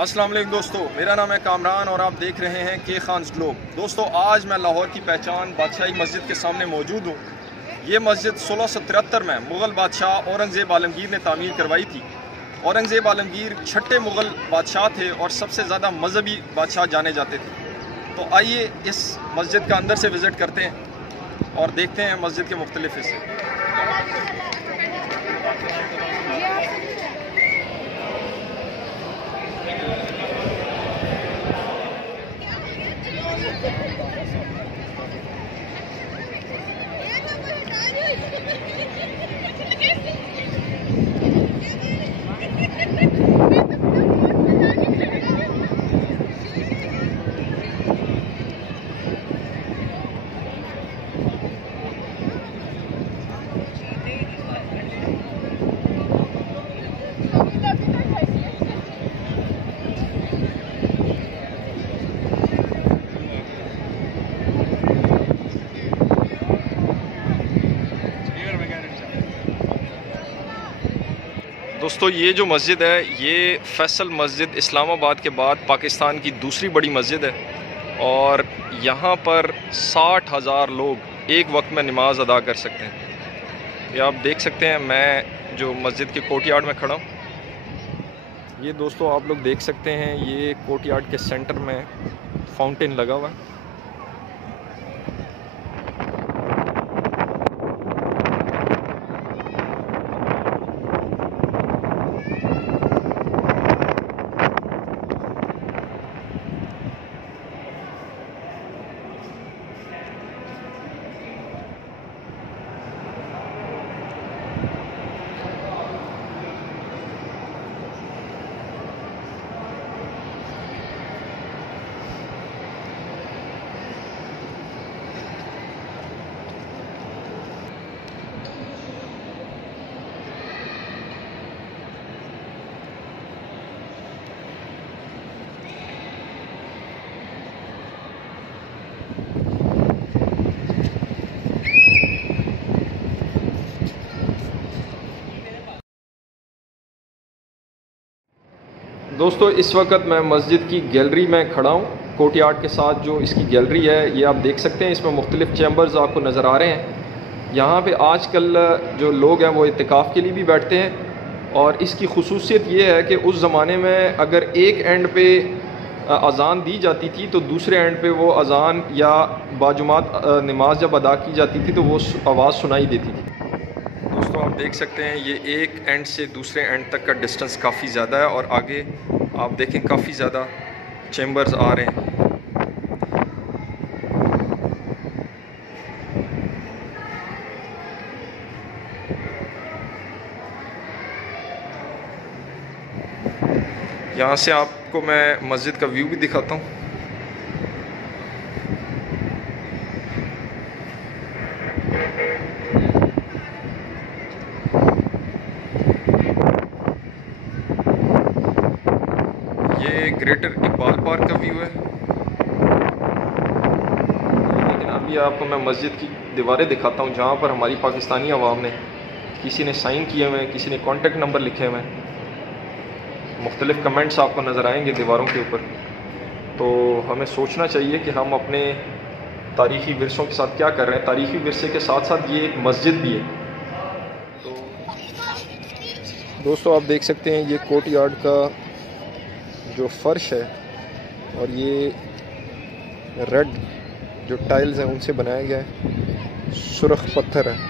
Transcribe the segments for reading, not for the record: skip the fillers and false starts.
अस्सलाम वालेकुम दोस्तों, मेरा नाम है कामरान और आप देख रहे हैं के खान्स ग्लोब। दोस्तों, आज मैं लाहौर की पहचान बादशाही मस्जिद के सामने मौजूद हूँ। ये मस्जिद 1673 में मुग़ल बादशाह औरंगज़ेब आलमगीर ने तामीर करवाई थी। औरंगज़ेब आलमगीर छठे मुग़ल बादशाह थे और सबसे ज़्यादा मजहबी बादशाह जाने जाते थे। तो आइए इस मस्जिद का अंदर से विज़िट करते हैं और देखते हैं मस्जिद के मुख्तलिफ हिस्से। दोस्तों, ये जो मस्जिद है ये फैसल मस्जिद इस्लामाबाद के बाद पाकिस्तान की दूसरी बड़ी मस्जिद है और यहाँ पर 60,000 लोग एक वक्त में नमाज अदा कर सकते हैं। ये आप देख सकते हैं, मैं जो मस्जिद के कोर्टयार्ड में खड़ा हूँ। ये दोस्तों आप लोग देख सकते हैं, ये कोर्टयार्ड के सेंटर में फाउंटेन लगा हुआ है। दोस्तों, इस वक्त मैं मस्जिद की गैलरी में खड़ा हूँ। कोर्टयार्ड के साथ जो इसकी गैलरी है ये आप देख सकते हैं, इसमें मुख्तलिफ़ चैम्बर्स आपको नज़र आ रहे हैं। यहाँ पे आजकल जो लोग हैं वो इत्तिकाफ़ के लिए भी बैठते हैं और इसकी खुसूसियत ये है कि उस ज़माने में अगर एक एंड पे अज़ान दी जाती थी तो दूसरे एंड पे वो अज़ान या बाजुमात नमाज जब अदा की जाती थी तो वो आवाज़ सुनाई देती थी। दोस्तों, आप देख सकते हैं ये एक एंड से दूसरे एंड तक का डिस्टेंस काफ़ी ज़्यादा है और आगे आप देखें काफ़ी ज़्यादा चैम्बर्स आ रहे हैं। यहाँ से आपको मैं मस्जिद का व्यू भी दिखाता हूँ। ये ग्रेटर इकबाल पार्क का व्यू है। लेकिन अभी आपको मैं मस्जिद की दीवारें दिखाता हूँ जहाँ पर हमारी पाकिस्तानी अवाम ने, किसी ने साइन किए हुए हैं, किसी ने कॉन्टेक्ट नंबर लिखे हुए हैं। मुख्तलिफ़ कमेंट्स आपको नज़र आएंगे दीवारों के ऊपर। तो हमें सोचना चाहिए कि हम अपने तारीख़ी विरसों के साथ क्या कर रहे हैं। तारीख़ी विरसे के साथ साथ ये एक मस्जिद भी है। तो दोस्तों, आप देख सकते हैं ये कोर्टयार्ड का जो फर्श है और ये रेड जो टाइल्स हैं उनसे बनाया गया है, सुर्ख पत्थर है।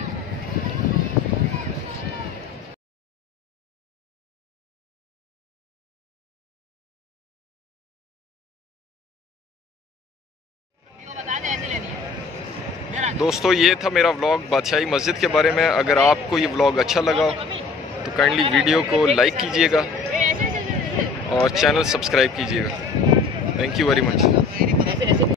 दोस्तों, ये था मेरा व्लॉग बादशाही मस्जिद के बारे में। अगर आपको ये व्लॉग अच्छा लगा तो काइंडली वीडियो को लाइक कीजिएगा और चैनल सब्सक्राइब कीजिएगा। Thank you very much.